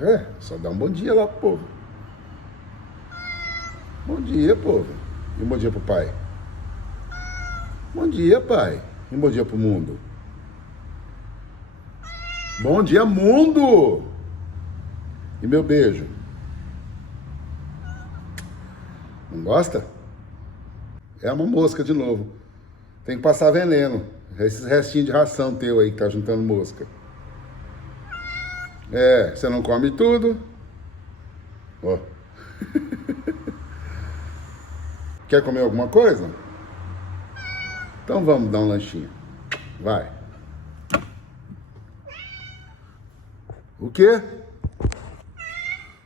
É, só dá um bom dia lá pro povo. Bom dia, povo. E um bom dia pro pai. Bom dia, pai. E um bom dia pro mundo. Bom dia, mundo! E meu beijo. Não gosta? É uma mosca de novo. Tem que passar veneno. Esses restinhos de ração teu aí que tá juntando mosca. É, você não come tudo. Ó. Quer comer alguma coisa? Então vamos dar um lanchinho. Vai. O quê?